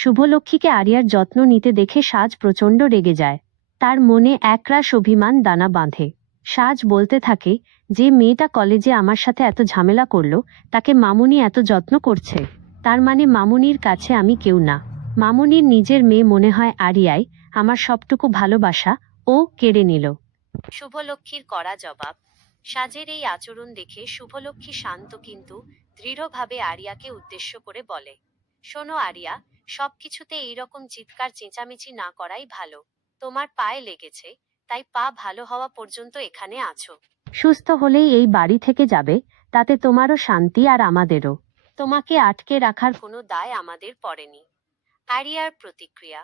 শুভলক্ষ্মীকে আরিয়ার যত্ন নিতে দেখে সাজ প্রচণ্ড রেগে যায়। তার মনে একরাশ অভিমান দানা বাঁধে। সাজ বলতে থাকে, যে মেয়েটা কলেজে আমার সাথে এত ঝামেলা করলো, তাকে মামুনি এত যত্ন করছে, তার মানে মামুনির কাছে আমি কেউ না। মামুনির নিজের মেয়ে মনে হয় আরিয়াই আমার সবটুকু ভালোবাসা ও কেড়ে নিল। শুভলক্ষ্মীর কড়া জবাব। সাজের এই আচরণ দেখে শুভলক্ষ্মী শান্ত কিন্তু দৃঢ়ভাবে আরিয়াকে উদ্দেশ্য করে বলে, শোনো আরিয়া, সবকিছুতে এইরকম চিৎকার চেঁচামেচি না করাই ভালো। তোমার পায়ে লেগেছে, তাই পা ভালো হওয়া পর্যন্ত এখানে আছো। সুস্থ হলেই এই বাড়ি থেকে যাবে, তাতে তোমারও শান্তি আর আমাদেরও। তোমাকে আটকে রাখার কোনো দায় আমাদের পড়েনি। আরিয়ার প্রতিক্রিয়া।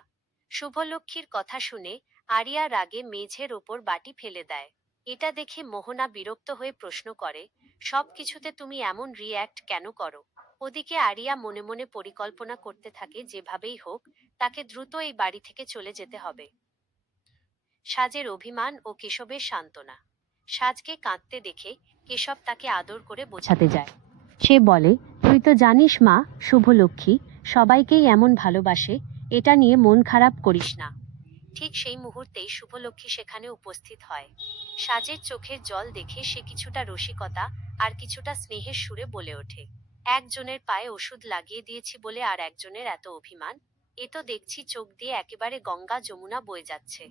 শুভলক্ষ্মীর কথা শুনে আরিয়া রাগে মেঝের ওপর বাটি ফেলে দেয়। এটা দেখে মোহনা বিরক্ত হয়ে প্রশ্ন করে, সবকিছুতে তুমি এমন রিয়্যাক্ট কেন করো? ওদিকে আরিয়া মনে মনে পরিকল্পনা করতে থাকে যেভাবেই হোক তাকে দ্রুত এই বাড়ি থেকে চলে যেতে হবে। সাজের অভিমান ও কেশবের সান্ত্বনা। সাজকে কাঁদতে দেখে কেশব তাকে আদর করে বোঝাতে যায়। সে বলে, তুই তো জানিস মা, শুভলক্ষ্মী সবাইকেই এমন ভালোবাসে, এটা নিয়ে মন খারাপ করিস না। ঠিক সেই মুহূর্তেই শুভলক্ষ্মী সেখানে উপস্থিত হয়। সাজের চোখের জল দেখে সে কিছুটা রসিকতা আর কিছুটা স্নেহের সুরে বলে ওঠে, একজনের পায়ে ওষুধ লাগিয়ে দিয়েছি বলে আর একজনের এত অভিমান? এ তো দেখছি চোখ দিয়ে একেবারে গঙ্গা যমুনা বয়ে যাচ্ছে।